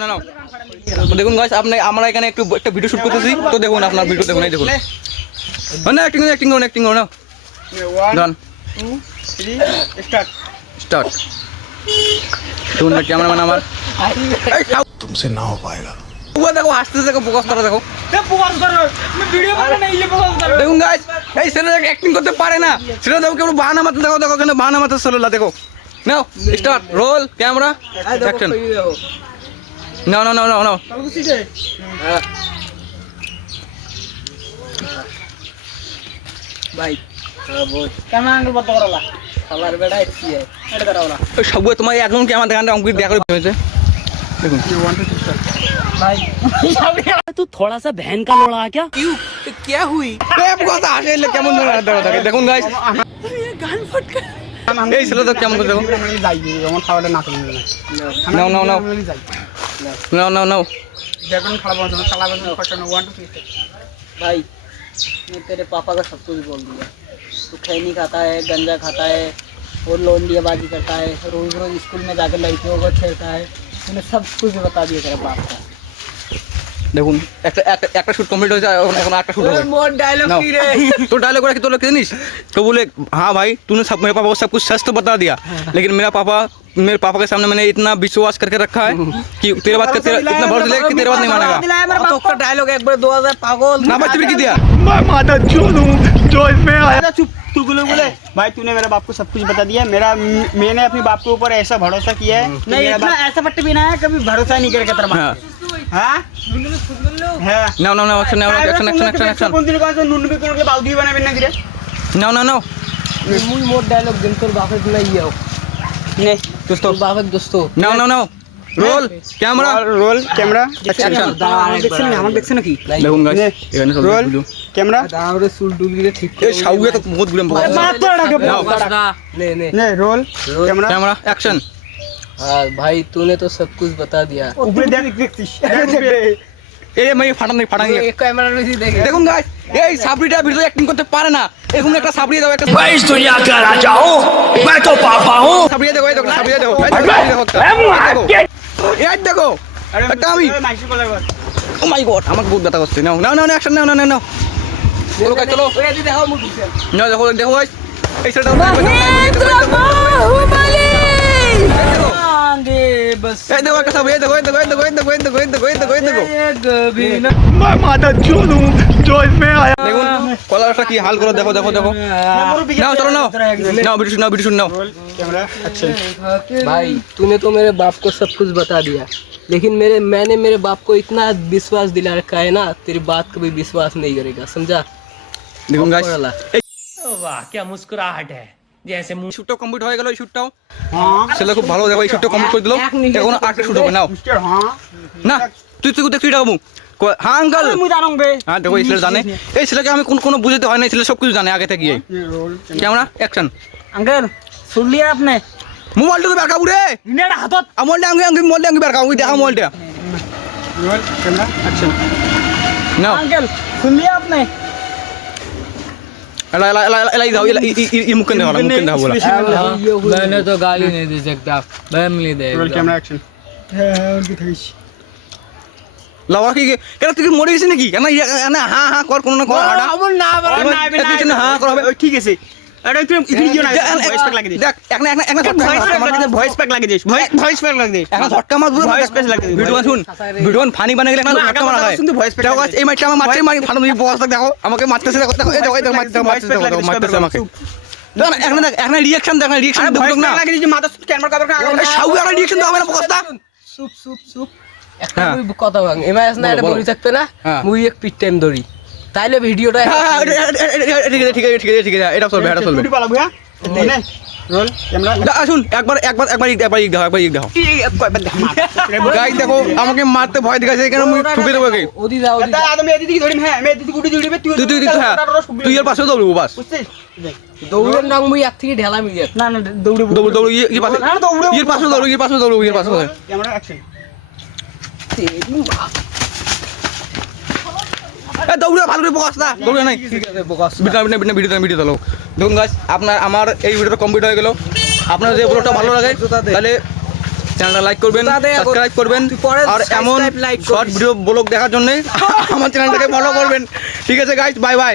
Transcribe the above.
না না তো দেখুন গাইস আপনি আমরা এখানে একটা ভিডিও শুট করতেছি তো দেখুন আপনার ভিডিও দেখুন এই দেখুন না অ্যাক্টিং করুন না ডান 2 3 स्टार्ट দেখুন না ক্যামেরাম্যান আমার तुमसे ना हो पाएगा। ও দেখো হাসতে দেখো ফোকাস করে দেখো मैं फोकस कर रहा हूं मैं वीडियो बना नहीं ये फोकस कर দেখুন গাইস এই ছেলেটা অ্যাক্টিং করতে পারে না সেটা দেখো কেমন বাহানা মারতে দেখো দেখো কেন বাহানা মারতে চলে দেখো নাও start roll camera action No. रहा हूं सीधे भाई बोल कैमरा एंगल बता रहा हमार बेटा अच्छी है ऐड करा वाला ওই সবুজ তোমার একদম ক্যামেরা দেখান অঙ্কিত দেখা করে হয়েছে দেখুন भाई तू थोड़ा सा बहन का लोड़ा क्या क्यों क्या हुई এই কথা আসে এলে কেমন দেখা থাকে দেখুন গাইস गान फट गया এই ছেলে তো কেমন করে দেখো যাই যেমন খাওয়াটা না করলে নাও যাই নাও দেখুন খাওয়া বন্ধ চালা বন্ধ খরচা 1 2 3 भाई मैं तेरे पापा का सब कुछ बोल दिया तू खैनी खाता है गंजा खाता है और लोंडियाबाजी करता है रोज रोज स्कूल में जाकर लड़कियों को छेड़ता है मैंने सब कुछ बता दिया तेरे बाप का দেখুন একটা শুট কমপ্লিট হয়েছে এখন একটা শুট হবে मोर डायलॉग नाउ। की रे तो डायलॉग रखी तो जानिस तो बोले हाँ भाई तूने सब मेरे पापा को सब कुछ सच तो बता दिया लेकिन मेरे पापा के सामने मैंने इतना विश्वास करके रखा है कि तेरे बात का तेरा इतना भरोसा दिलाया कि तेरे बात नहीं मानेगा दिलाया मेरे बाप का डायलॉग एक बार 2000 पागल ना बच्चे भी की दिया मैं माता चूलूं जो इसमें आया। अरे चुप तू बोले भाई तूने मेरे बाप को सब कुछ बता दिया मैंने अपने बाप के ऊपर ऐसा भरोसा किया है कि नहीं मेरा इतना ऐसा पट्टी भी ना है कभी भरोसा नहीं करेगा तेरा बाप हाँ हां हां ना एक्शन কোন দিন কোন নুন বি কোন বাউডি বানাবেন না দিরে ना मुई मोर डायलॉग दिन तोर बाप के नहीं आओ নে दोस्तों बाप दोस्तों ना roll camera roll camera action আমার দেখছ নাকি দেখুন গাইস এখানে সব रोल ভিডিও कैमरा দাঁড়ে চুল ডুলিয়ে ঠিক এই শাউয়ে তো বহুত গুলো ले ले ने रोल कैमरा कैमरा एक्शन हाँ भाई तूने तो सब कुछ बता दिया ऊपर देखतिस এই मैं ফাটান नहीं एक कैमरा में ही देखे দেখুন গাইস এই সাবরিটা ভিডিও অ্যাক্টিং করতে পারে না এখন একটা সাবরি দাও একটা मैं इस दुनिया का राजा हूँ, मैं तो पापा हूँ। সাবরি দেখো এই দেখো সাবরি দেখো এই দেখো একটা আমি माइक को लगा ও মাই গড আমাকে বহুত ব্যথা করছে নাও অ্যাকশন নাও চলো গাইস চলো ओए यदि देखो मुझे নাও দেখো गाइस এই সেটা आंगे बस এই দেখো একটা সাবরি দেখো मैं माता चूलूं जो इसमें आया। দেখুন কলারটা কি হাল করে দেখো নাও চলো নাও ভিডিও শুন নাও रोल कैमरा एक्शन भाई तूने तो मेरे बाप को सब कुछ बता दिया लेकिन मैंने मेरे बाप को इतना विश्वास दिला रखा है ना तेरी बात कभी विश्वास नहीं करेगा समझा দেখুন গাইস पढ़ला। वाह क्या मुस्कुराहट है जैसे मुंह শুটটাও কমপ্লিট হয়ে গেল এই শুটটাও हां ছেলে খুব ভালো দেখো এই শুটটা কমপ্লিট করে দিল এখন আরেকটা শুট হবে নাও मिस्टर हां না তুই দেখছিস এটা হ্যাঁ আঙ্কেল मुझे जानूंगे হ্যাঁ দেখো এই ছেলে জানে এই ছেলেকে আমি কোনো বুঝতে হয় না এই ছেলে সব কিছু জানে আগে থেকে रोल ক্যামেরা অ্যাকশন अंकल सुन लिया आपने মোবাইলটা তো বের কাবু রে इन्हें हाथों মোবাইলটা মোবাইলটা বের কাবু দেখা মোবাইলটা रोल कैमरा एक्शन নাও अंकल सुन लिया आपने এলাই দাও এই মুখ কেন দাও বলা मैंने तो गाली नहीं दे सकता फैमिली दे रोल कैमरा एक्शन उनकी थैश লাওয়া কি কেন তুই মরে গেছিস নাকি কেন হ্যাঁ কর কোনো না কর হাঁটা হ্যাঁ কর হবে ঠিক আছে আরে তুই ভিডিও না ভয়েস প্যাক লাগিয়ে দে দেখ ভয়েস প্যাক লাগিয়ে দে ভয়েস প্যাক লাগিয়ে দে এখন ঝটকা মার ভয়েস প্যাক লাগিয়ে দে ভিডিও শুন ভিডিও ফানি বানাই গেলে এখন ঝটকা মারা হয় শুনতে ভয়েস প্যাক দেখো এই মাইকটা আমার মারতে ফাটানো তুমি বস দেখো আমাকে মারতেছে দেখো এই দেখো মারতেছে আমাকে এখন রিঅ্যাকশন দেখ রিঅ্যাকশন দেখ না লাগিয়ে দিছি মাথা ক্যামেরা কভার করে সাউ একটা রিঅ্যাকশন দাও না বসটা চুপ চুপ চুপ একটা কথা ভাঙ এমআইএস না এটা বলো। বলি থাকতে না হ্যাঁ। মুই এক পিট টাইম ধরি তাইলে ভিডিওটা ঠিক আছে এটা চলবে টুটি পালাবো হ্যাঁ নে রোল ক্যামেরা আসুন একবার দেখো গাইস দেখো আমাকে মারতে ভয় দেখাচ্ছে এখানে আমি ঠুকে দেবো কি ওদি যাও ওদি তা আমি এদিকে ধরি হ্যাঁ আমি এদিকে গুটি জুড়িবে তুই হ্যাঁ তুই এর পাশে দৌড়বো বাস বুঝছিস দৌড়ের নাম মুই এক থেকে ঢেলা মিলিয়ে না না দৌড়ে দৌড় ইয়ে পাশে না দৌড়ে ইয়ের পাশে দৌড়ো ক্যামেরা অ্যাকশন দৌড়ে ভালো করে বকাস না দৌড়ে নাই ভিডিও চালো দেখুন গাইস আপনার আমার এই ভিডিওটা কমপ্লিট হয়ে গেল আপনার যে ব্লগটা ভালো লাগে তাহলে চ্যানেলটা লাইক করবেন, সাবস্ক্রাইব করবেন, আর এমন শর্ট ভিডিও ব্লগ দেখার জন্য আমার চ্যানেলটাকে ফলো করবেন। ঠিক আছে গাইস, বাই বাই।